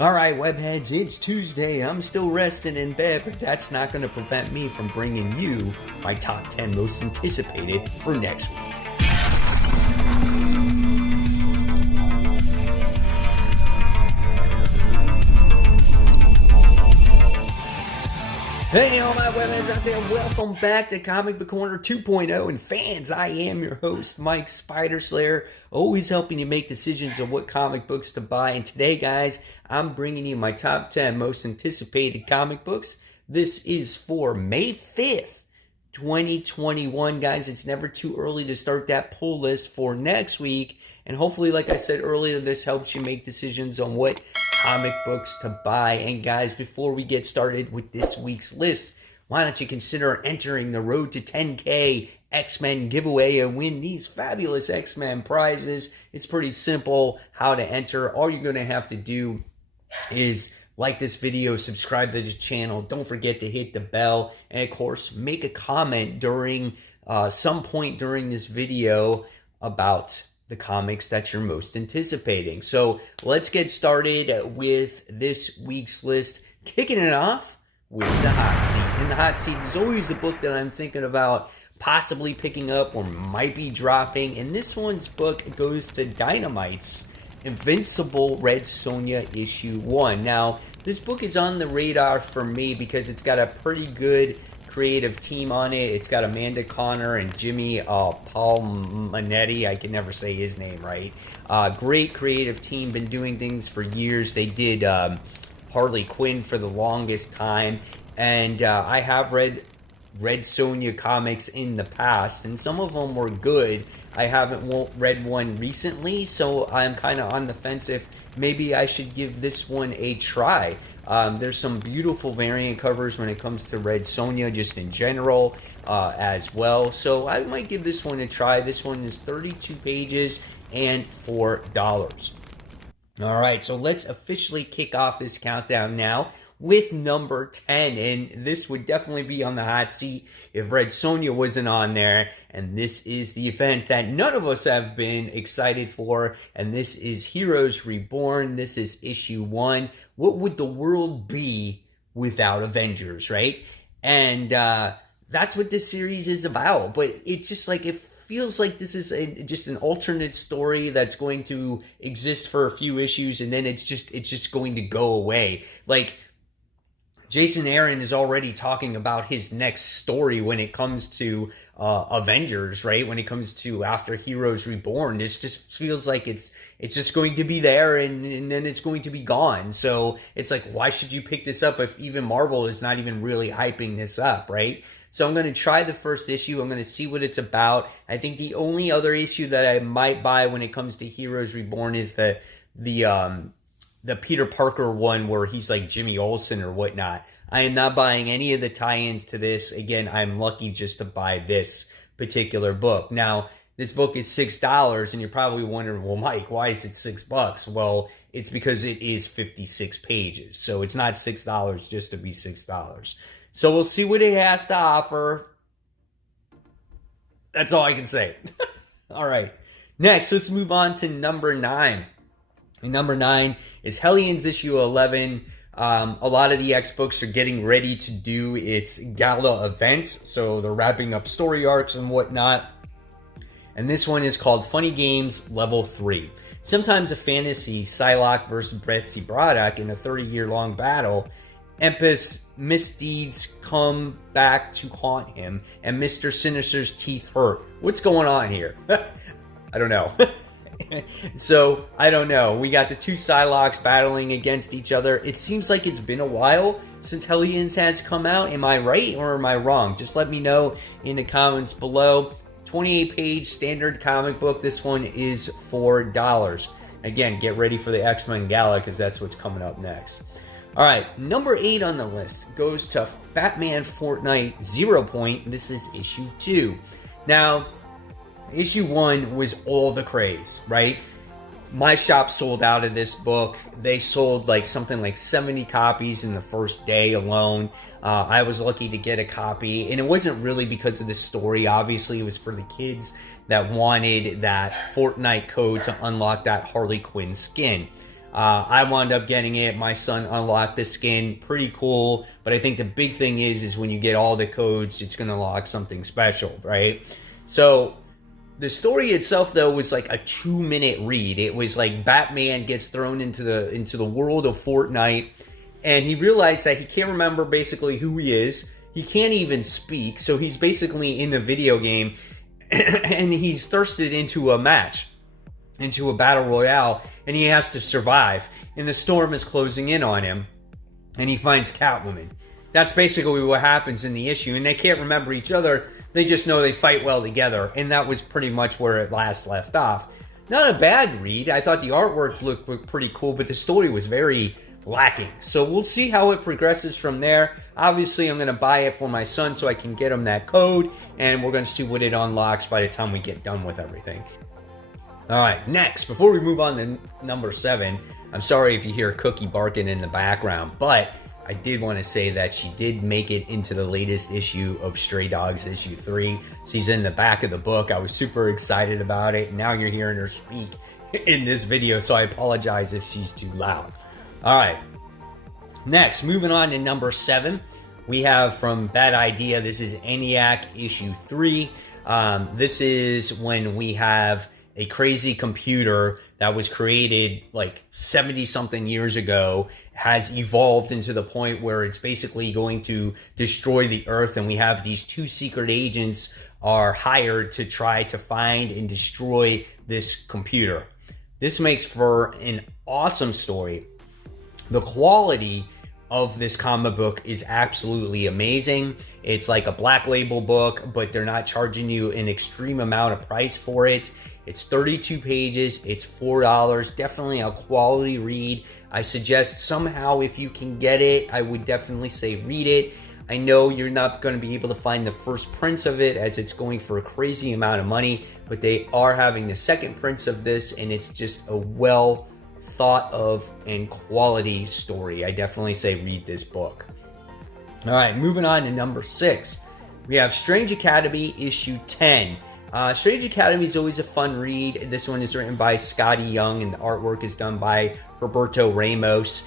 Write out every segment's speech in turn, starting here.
Alright, webheads, it's Tuesday. I'm still resting in bed, but that's not going to prevent me from bringing you my top 10 most anticipated for next week. Hey, all my webheads out there, welcome back to Comic Book Corner 2.0. And fans, I am your host, Mike Spider Slayer, always helping you make decisions on what comic books to buy. And today, guys, I'm bringing you my top 10 most anticipated comic books. This is for May 5th, 2021, guys. It's never too early to start that pull list for next week. And hopefully, like I said earlier, this helps you make decisions on what comic books to buy. And guys, before we get started with this week's list, why don't you consider entering the Road to 10K X-Men giveaway and win these fabulous X-Men prizes. It's pretty simple how to enter. All you're going to have to do is like this video, subscribe to this channel, don't forget to hit the bell, and of course make a comment during some point during this video about the comics that you're most anticipating. So let's get started with this week's list, kicking it off with the hot seat. And the hot seat is always a book that I'm thinking about possibly picking up or might be dropping, and this one's book goes to Dynamite's Invincible Red Sonja issue 1. Now, this book is on the radar for me because it's got a pretty good creative team on it. It's got Amanda Connor and Jimmy Palmiotti. I can never say his name right. Great creative team, been doing things for years. They did Harley Quinn for the longest time, and I have read Red Sonja comics in the past, and some of them were good. I haven't read one recently, so I'm kind of on the fence if maybe I should give this one a try. There's some beautiful variant covers when it comes to Red Sonja, just in general, as well. So I might give this one a try. This one is 32 pages and $4. All right, so let's officially kick off this countdown now with number 10, and this would definitely be on the hot seat if Red Sonja wasn't on there. And this is the event that none of us have been excited for, and this is Heroes Reborn. This is issue 1. What would the world be without Avengers, right? And that's what this series is about. But it's just like, it feels like this is just an alternate story that's going to exist for a few issues, and then it's just going to go away. Like, Jason Aaron is already talking about his next story when it comes to Avengers, right? When it comes to after Heroes Reborn, it just feels like it's just going to be there and then it's going to be gone. So it's like, why should you pick this up if even Marvel is not even really hyping this up, right? So I'm going to try the first issue. I'm going to see what it's about. I think the only other issue that I might buy when it comes to Heroes Reborn is the Peter Parker one where he's like Jimmy Olsen or whatnot. I am not buying any of the tie-ins to this. Again, I'm lucky just to buy this particular book. Now, this book is $6, and you're probably wondering, well, Mike, why is it $6? Well, it's because it is 56 pages. So it's not $6 just to be $6. So we'll see what it has to offer. That's all I can say. All right. Next, let's move on to number 9. And number 9 is Hellions issue 11. A lot of the X books are getting ready to do its gala events, so they're wrapping up story arcs and whatnot. And this one is called Funny Games Level 3. Sometimes a fantasy, Psylocke versus Betsy Braddock in a 30-year-long battle. Empus misdeeds come back to haunt him, and Mr. Sinister's teeth hurt. What's going on here? I don't know. So, I don't know. We got the two Psylocks battling against each other. It seems like it's been a while since Hellions has come out. Am I right or am I wrong? Just let me know in the comments below. 28-page standard comic book. This one is $4. Again, get ready for the X-Men Gala because that's what's coming up next. All right, number 8 on the list goes to Batman Fortnite 0 Point. This is issue 2. Now, issue 1 was all the craze, right? My shop sold out of this book. They sold like something like 70 copies in the first day alone. I was lucky to get a copy, and it wasn't really because of the story. Obviously, it was for the kids that wanted that Fortnite code to unlock that Harley Quinn skin. I wound up getting it. My son unlocked the skin. Pretty cool. But I think the big thing is when you get all the codes, it's going to unlock something special, right? So the story itself, though, was like a 2-minute read. It was like Batman gets thrown into the world of Fortnite, and he realized that he can't remember basically who he is. He can't even speak, so he's basically in the video game, and he's thirsted into a match, into a battle royale, and he has to survive. And the storm is closing in on him, and he finds Catwoman. That's basically what happens in the issue, and they can't remember each other. They just know they fight well together, and that was pretty much where it last left off. Not a bad read. I thought the artwork looked pretty cool, but the story was very lacking. So we'll see how it progresses from there. Obviously, I'm going to buy it for my son so I can get him that code, and we're going to see what it unlocks by the time we get done with everything. All right, next, before we move on to number 7, I'm sorry if you hear Cookie barking in the background, but I did want to say that she did make it into the latest issue of Stray Dogs, issue 3. She's in the back of the book. I was super excited about it. Now you're hearing her speak in this video, so I apologize if she's too loud. All right. Next, moving on to number 7, we have from Bad Idea. This is ENIAC issue 3. This is when we have a crazy computer that was created like 70-something years ago has evolved into the point where it's basically going to destroy the Earth, and we have these 2 secret agents are hired to try to find and destroy this computer. This makes for an awesome story. The quality of this comic book is absolutely amazing. It's like a black label book, but they're not charging you an extreme amount of price for it. It's 32 pages. It's $4. Definitely a quality read. I suggest somehow if you can get it, I would definitely say read it. I know you're not going to be able to find the first prints of it as it's going for a crazy amount of money, but they are having the second prints of this, and it's just a well thought of and quality story. I definitely say read this book. All right, moving on to number 6. We have Strange Academy issue 10. Strange Academy is always a fun read. This one is written by Scotty Young, and the artwork is done by Roberto Ramos.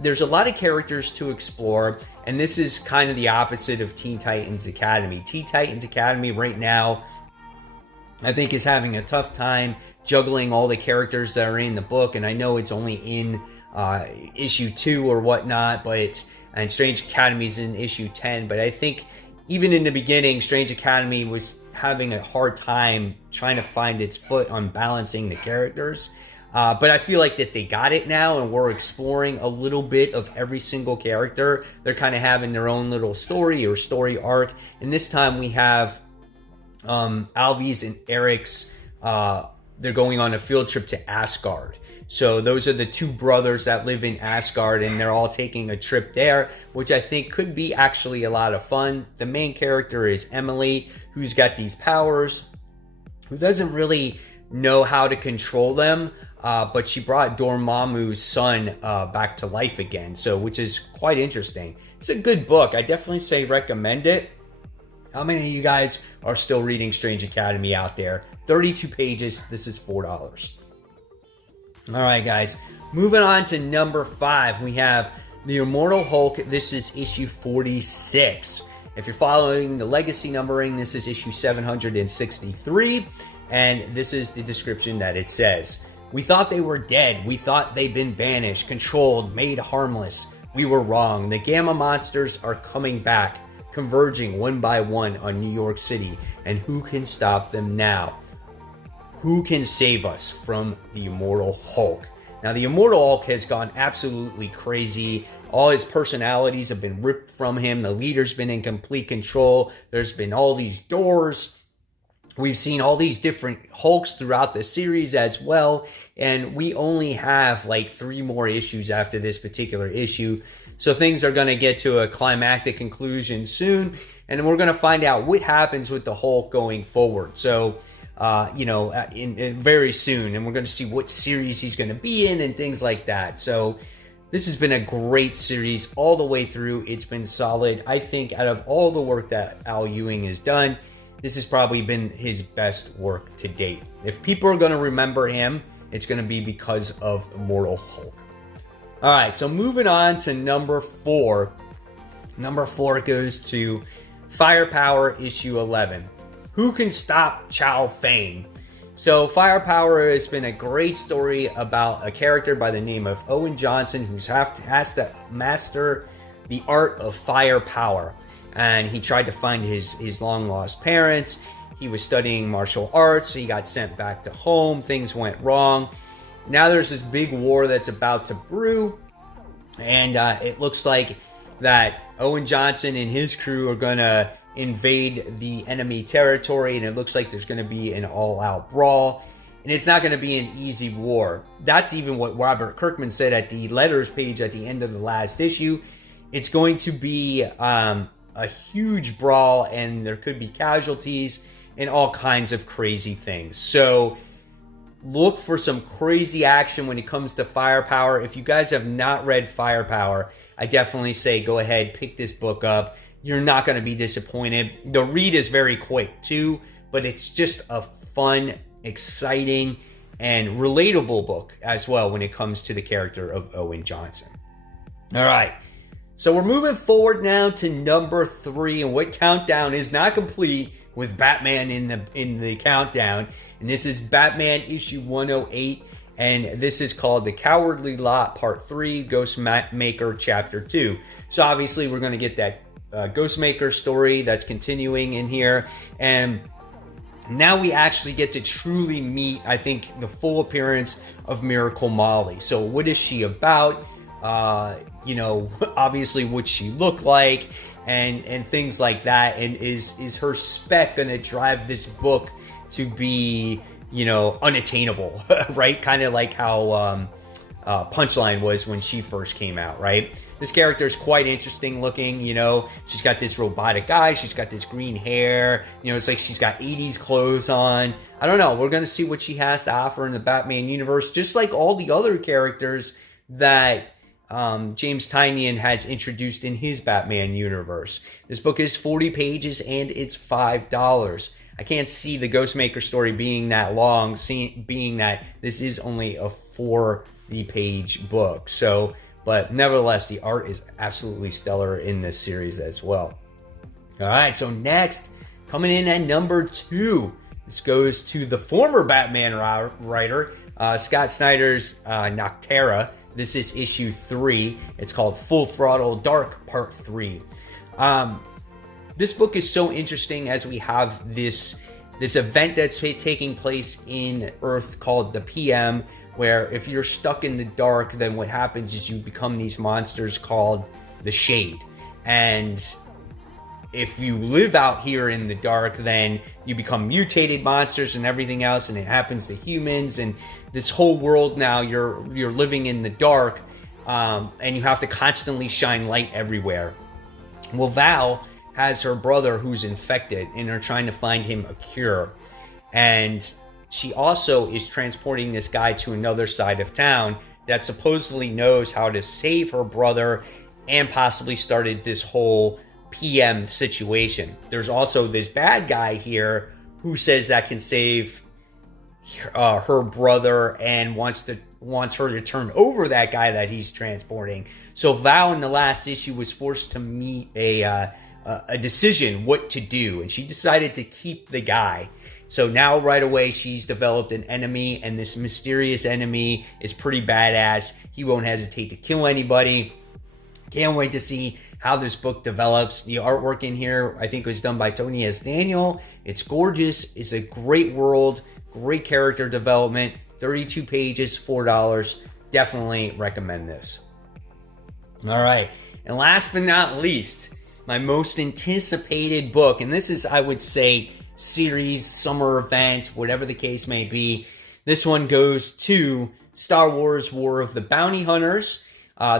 There's a lot of characters to explore, and this is kind of the opposite of Teen Titans Academy. Teen Titans Academy right now, I think, is having a tough time juggling all the characters that are in the book, and I know it's only in issue 2 or whatnot, and Strange Academy is in issue 10, but I think even in the beginning, Strange Academy was having a hard time trying to find its foot on balancing the characters. But I feel like that they got it now, and we're exploring a little bit of every single character. They're kind of having their own little story or story arc. And this time we have Alvy's and Eric's, they're going on a field trip to Asgard. So those are the 2 brothers that live in Asgard, and they're all taking a trip there, which I think could be actually a lot of fun. The main character is Emily, who's got these powers, who doesn't really know how to control them, but she brought Dormammu's son back to life again, so which is quite interesting. It's a good book. I definitely say recommend it. How many of you guys are still reading Strange Academy out there? 32 pages. This is $4. All right, guys. Moving on to number 5, we have the Immortal Hulk. This is issue 46. If you're following the legacy numbering, this is issue 763, and this is the description that it says. We thought they were dead. We thought they'd been banished, controlled, made harmless. We were wrong. The Gamma monsters are coming back, converging one by one on New York City, and who can stop them now? Who can save us from the Immortal Hulk? Now, the Immortal Hulk has gone absolutely crazy. All his personalities have been ripped from him. The leader's been in complete control. There's been all these doors. We've seen all these different Hulks throughout the series as well. And we only have like 3 more issues after this particular issue. So things are going to get to a climactic conclusion soon. And we're going to find out what happens with the Hulk going forward. So in very soon, and we're going to see what series he's going to be in and things like that. So this has been a great series all the way through. It's been solid. I think out of all the work that Al Ewing has done, this has probably been his best work to date. If people are going to remember him it's going to be because of Immortal Hulk. All right, so moving on to number 4. Number 4 goes to Firepower issue 11. Who can stop Chow Fang? So Firepower has been a great story about a character by the name of Owen Johnson who has to master the art of firepower. And he tried to find his long-lost parents. He was studying martial arts, so he got sent back to home. Things went wrong. Now there's this big war that's about to brew, and it looks like that Owen Johnson and his crew are going to invade the enemy territory, and it looks like there's going to be an all-out brawl, and it's not going to be an easy war. That's even what Robert Kirkman said at the letters page at the end of the last issue. It's going to be a huge brawl, and there could be casualties and all kinds of crazy things. So look for some crazy action when it comes to Firepower. If you guys have not read Firepower, I definitely say go ahead, pick this book up. You're not going to be disappointed. The read is very quick too, but it's just a fun, exciting, and relatable book as well when it comes to the character of Owen Johnson. All right, so we're moving forward now to number 3, and what countdown is not complete with Batman in the countdown. And this is Batman issue 108, and this is called The Cowardly Lot Part 3, Ghostmaker Chapter 2. So obviously we're going to get that Ghostmaker story that's continuing in here, and now we actually get to truly meet, I think, the full appearance of Miracle Molly. So what is she about? Obviously what she look like, and things like that, and is her spec going to drive this book to be, unattainable, right? Kind of like how Punchline was when she first came out, right? This character is quite interesting looking, She's got this robotic eye, she's got this green hair, it's like she's got 80s clothes on. I don't know, we're going to see what she has to offer in the Batman universe, just like all the other characters that James Tynion has introduced in his Batman universe. This book is 40 pages and it's $5. I can't see the Ghostmaker story being that long, being that this is only a 40-page book. So, but nevertheless, the art is absolutely stellar in this series as well. All right, so next, coming in at number 2, this goes to the former Batman writer, Scott Snyder's Noctera. This is issue 3. It's called Full Throttle Dark Part 3. This book is so interesting as we have this event that's taking place in Earth called the PM, where if you're stuck in the dark, then what happens is you become these monsters called the Shade. And if you live out here in the dark, then you become mutated monsters and everything else, and it happens to humans, and this whole world now you're living in the dark, and you have to constantly shine light everywhere. Well, Val has her brother who's infected, and they're trying to find him a cure. And she also is transporting this guy to another side of town that supposedly knows how to save her brother and possibly started this whole PM situation. There's also this bad guy here who says that can save her brother and wants her to turn over that guy that he's transporting. So Val in the last issue was forced to meet a decision what to do, and she decided to keep the guy. So now right away she's developed an enemy, and this mysterious enemy is pretty badass. He won't hesitate to kill anybody. Can't wait to see how this book develops. The artwork in here I think was done by Tony S. Daniel. It's gorgeous. It's a great world, great character development. 32 pages, $4. Definitely recommend this. All right, and last but not least, my most anticipated book, and this is, I would say, series, summer event, whatever the case may be. This one goes to Star Wars War of the Bounty Hunters.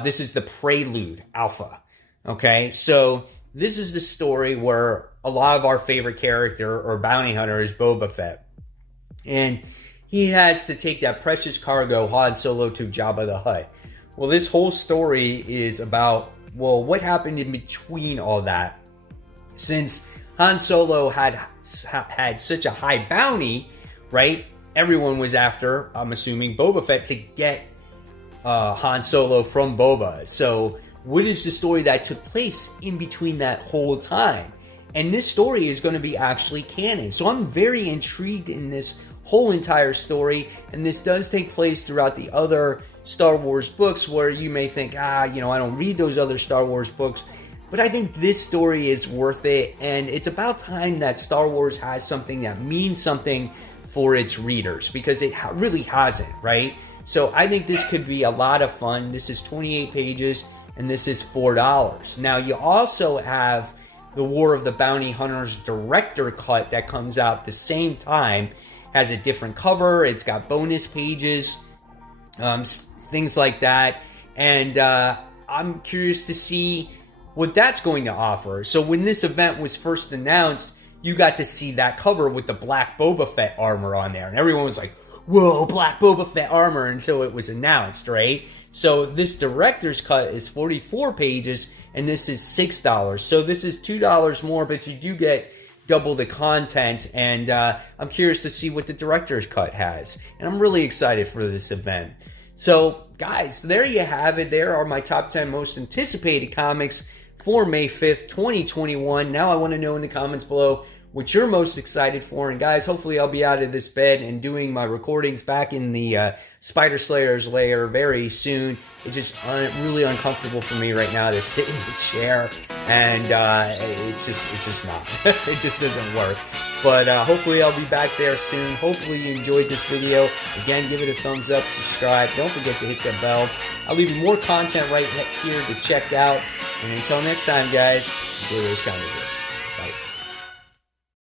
This is the Prelude Alpha. Okay, so this is the story where a lot of our favorite character or bounty hunter is Boba Fett. And he has to take that precious cargo, Han Solo, to Jabba the Hutt. Well, this whole story is about, well, what happened in between all that? Since Han Solo had such a high bounty, right? everyone was after, I'm assuming, Boba Fett to get Han Solo from Boba. So what is the story that took place in between that whole time? And this story is going to be actually canon. So I'm very intrigued in this whole entire story. And this does take place throughout the other Star Wars books, where you may think, I don't read those other Star Wars books. But I think this story is worth it. And it's about time that Star Wars has something that means something for its readers, because it really hasn't, right? So I think this could be a lot of fun. This is 28 pages, and this is $4. Now, you also have the War of the Bounty Hunters director cut that comes out the same time. Has a different cover. It's got bonus pages, things like that. And I'm curious to see what that's going to offer. So when this event was first announced, you got to see that cover with the black Boba Fett armor on there. And everyone was like, whoa, black Boba Fett armor, until it was announced, right? So this director's cut is 44 pages, and this is $6. So this is $2 more, but you do get double the content. And I'm curious to see what the director's cut has. And I'm really excited for this event. So, guys, there you have it. There are my top 10 most anticipated comics for May 5th, 2021. Now I want to know in the comments below what you're most excited for. And guys, hopefully I'll be out of this bed and doing my recordings back in the Spider Slayer's lair very soon. It's just really uncomfortable for me right now to sit in the chair, and it's just not. It just doesn't work. But hopefully I'll be back there soon. Hopefully you enjoyed this video. Again, give it a thumbs up, subscribe. Don't forget to hit that bell. I'll leave you more content right here to check out. And until next time, guys, enjoy those comic books.